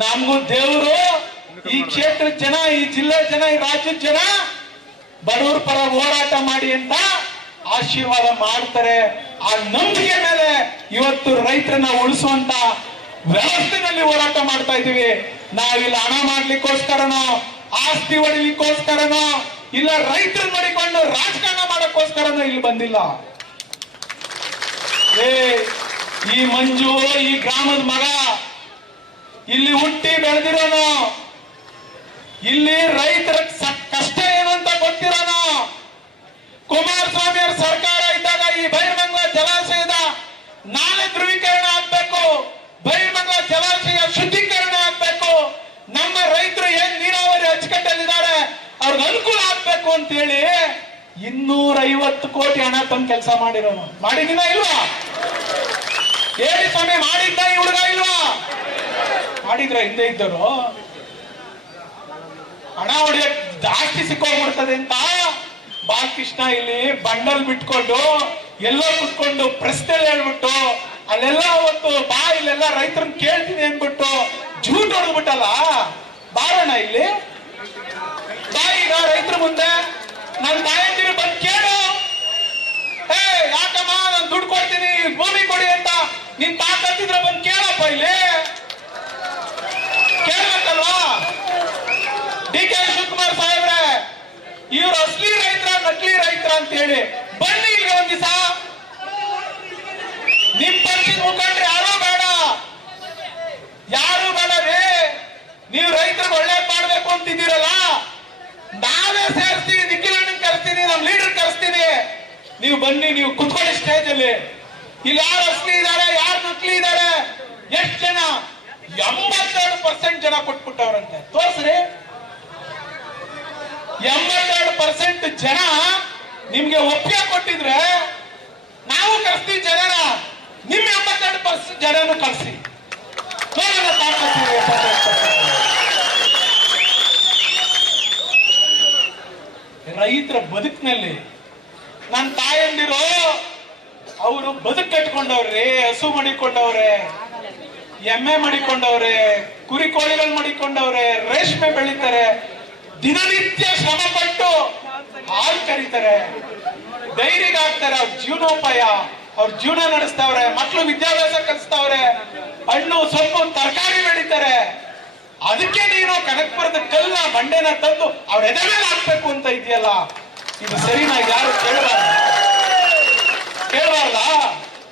ನಮಗೂ ದೇವರು ಈ ಕ್ಷೇತ್ರದ ಜನ, ಈ ಜಿಲ್ಲೆ ಜನ, ಈ ರಾಜ್ಯದ ಜನ ಬಡವರ ಪರ ಹೋರಾಟ ಮಾಡಿ ಅಂತ ಆಶೀರ್ವಾದ ಮಾಡ್ತಾರೆ. ಆ ನಂಬಿಕೆ ಮೇಲೆ ಇವತ್ತು ರೈತರನ್ನ ಉಳಿಸುವಂತ ವ್ಯವಸ್ಥೆನಲ್ಲಿ ಹೋರಾಟ ಮಾಡ್ತಾ ಇದೀವಿ. ನಾವಿಲ್ಲ ಹಣ ಮಾಡ್ಲಿಕ್ಕೋಸ್ಕರನೋ, ಆಸ್ತಿ ಹೊಡಿಲಿಕ್ಕೋಸ್ಕರನೋ, ಇಲ್ಲ ರೈತರು ಮಾಡಿಕೊಂಡು ರಾಜಕಾರಣ ಮಾಡಕ್ಕೋಸ್ಕರನೋ ಇಲ್ಲಿ ಬಂದಿಲ್ಲ. ಈ ಮಂಜು ಈ ಗ್ರಾಮದ ಮಗ, ಇಲ್ಲಿ ಹುಟ್ಟಿ ಬೆಳೆದಿರೋನು, ಇಲ್ಲಿ ರೈತರ ಕಷ್ಟ ಏನು ಅಂತ ಗೊತ್ತಿರೋನು. ಕುಮಾರಸ್ವಾಮಿ ಅವರ ಸರ್ಕಾರ ಇದ್ದಾಗ ಈ ಬೈರಮಂಗಲ ಜಲಾಶಯದ ನಾಳೆ ಧ್ರುವೀಕರಣ ಆಗ್ಬೇಕು, ಬೈರಮಂಗಲ ಜಲಾಶಯ ಶುದ್ಧೀಕರಣ ಆಗ್ಬೇಕು, ನಮ್ಮ ರೈತರು ಏನ್ ನೀರಾವರಿ ಅಚ್ಚುಕಟ್ಟಲ್ಲಿದ್ದಾರೆ ಅವ್ರಿಗೆ ಅನುಕೂಲ ಆಗ್ಬೇಕು ಅಂತ ಹೇಳಿ 250 ಕೋಟಿ ಹಣ ತಂದು ಕೆಲಸ ಮಾಡಿರೋನು. ಮಾಡಿದಿನ ಇಲ್ವಾ? ಹೇಳಿ ಸ್ವಾಮಿ, ಮಾಡಿದ್ದ ಈ ಹುಡುಗ ಇಲ್ವಾ? ಮಾಡಿದ್ರ ಹಿಂದೆ ಇದ್ದರು. ಹಣ ಹೊಡೆಯಕ್ ಜಾಸ್ತಿ ಸಿಕ್ಕೋಗ್ಬಿಡ್ತದೆ ಅಂತ ಬಾಲಕೃಷ್ಣ ಇಲ್ಲಿ ಬಂಡಲ್ ಬಿಟ್ಕೊಂಡು ಎಲ್ಲೋ ಕುತ್ಕೊಂಡು ಪ್ರಶ್ನೆಯಲ್ಲಿ ಹೇಳ್ಬಿಟ್ಟು ಅಲ್ಲೆಲ್ಲ ಅವತ್ತು ಬಾ ಇಲ್ಲೆಲ್ಲ ರೈತರನ್ನ ಕೇಳ್ತೀನಿ ಅಂದ್ಬಿಟ್ಟು ಜೂಟ್ ಹೊಡೆದ್ಬಿಟ್ಟಲ್ಲ. ಬಾರೋಣ ಇಲ್ಲಿ, ಬಾ ಈಗ ರೈತರ ಮುಂದೆ. ನನ್ನ ತಾಯಂದಿರು ಬಂದು ಕೇಳು, ಯಾಕಮ್ಮ ನಾನು ದುಡ್ಡು ಕೊಡ್ತೀನಿ ಭೂಮಿ ಕೊಡಿ ಅಂತ ನಿನ್ ತಾಕತ್ತಿದ್ರೆ ಬಂದು ಕೇಳಪ್ಪ ಇಲ್ಲಿ. ಕೇಳ್ಬೇಕಲ್ವಾ? ಡಿ ಕೆ ಶಿವಕುಮಾರ್ ಸಾಹೇಬ್ರೆ, ಇವ್ರು ಅಸಲಿ ರೈತರ ನಕಲಿ ರೈತರ ಅಂತ ಹೇಳಿ ಬನ್ನಿ ಈಗ ಒಂದ್ ದಿವಸ. ನಿಮ್ ಪಕ್ಷದ ಮುಖಂಡ್ರೆ ಯಾರು ಬೇಡ, ಯಾರು ಬೇಡ ರೀ. ನೀವು ರೈತರಿಗೆ ಒಳ್ಳೇದ್ ಮಾಡ್ಬೇಕು ಅಂತಿದ್ದೀರಲ್ಲ, ನಾವೇ ಸೇರಿಸ್ತೀವಿ, ನಿಖಿಲಣ್ಣನ್ ಕರೆಸ್ತೀನಿ, ನಮ್ ಲೀಡರ್ ಕರೆಸ್ತೀನಿ. ನೀವು ಬನ್ನಿ, ನೀವು ಕುತ್ಕೊಳ್ಳಿ ಸ್ಟೇಜ್ ಅಲ್ಲಿ. ಇಲ್ಲಿ ಯಾರು ಅಸಲಿ ಇದ್ದಾರೆ, ಯಾರು ನಕಲಿ ಇದ್ದಾರೆ, ಎಷ್ಟು ಜನ? 82% ಜನ ಕೊಟ್ಬಿಟ್ಟವ್ರಂತೆ. ತೋರ್ಸ್ರಿ. 82% ಜನ ನಿಮ್ಗೆ ಒಪ್ಪಿಗೆ ಕೊಟ್ಟಿದ್ರೆ ನಾವು ಕರೆಸ್ತೀವಿ ಜನನ. ನಿಮ್ 82% ಜನನು ಕಳಿಸಿ ನೋಡೋಣ ತಾಕತ್ತೀವಿ. ರೈತರ ಬದುಕಿನಲ್ಲಿ ನನ್ನ ತಾಯಂದಿರು ಅವರು ಬದುಕು ಕಟ್ಕೊಂಡವ್ರಿ, ಹಸು ಮಡಿಕೊಂಡವ್ರೆ, ಎಮ್ಮೆ ಮಡಿಕೊಂಡವ್ರೆ, ಕುರಿ ಕೋಳಿಗಳು ಮಡಿಕೊಂಡವ್ರೆ, ರೇಷ್ಮೆ ಬೆಳಿತಾರೆ, ದಿನನಿತ್ಯ ಶ್ರಮ ಪಟ್ಟು ಹಾಲು ಕರೀತಾರೆ, ಡೈರಿಗೆ ಹಾಕ್ತಾರೆ. ಅವ್ರ ಜೀವನೋಪಾಯ, ಅವ್ರ ಜೀವನ ನಡೆಸ್ತಾವ್ರೆ, ಮಕ್ಕಳು ವಿದ್ಯಾಭ್ಯಾಸ ಕಲಿಸ್ತಾವ್ರೆ, ಹಣ್ಣು ಸೊಪ್ಪು ತರಕಾರಿ ಬೆಳಿತಾರೆ. ಅದಕ್ಕೆ ನೀನು ಕನಕಪುರದ ಕಲ್ಲ ಬಂಡೆನ ತಂದು ಅವ್ರ ಎದೆ ಮೇಲೆ ಹಾಕ್ಬೇಕು ಅಂತ ಇದೆಯಲ್ಲ, ಇದು ಸರಿನಾ? ಯಾರು ಕೇಳಬಾರ್ದ?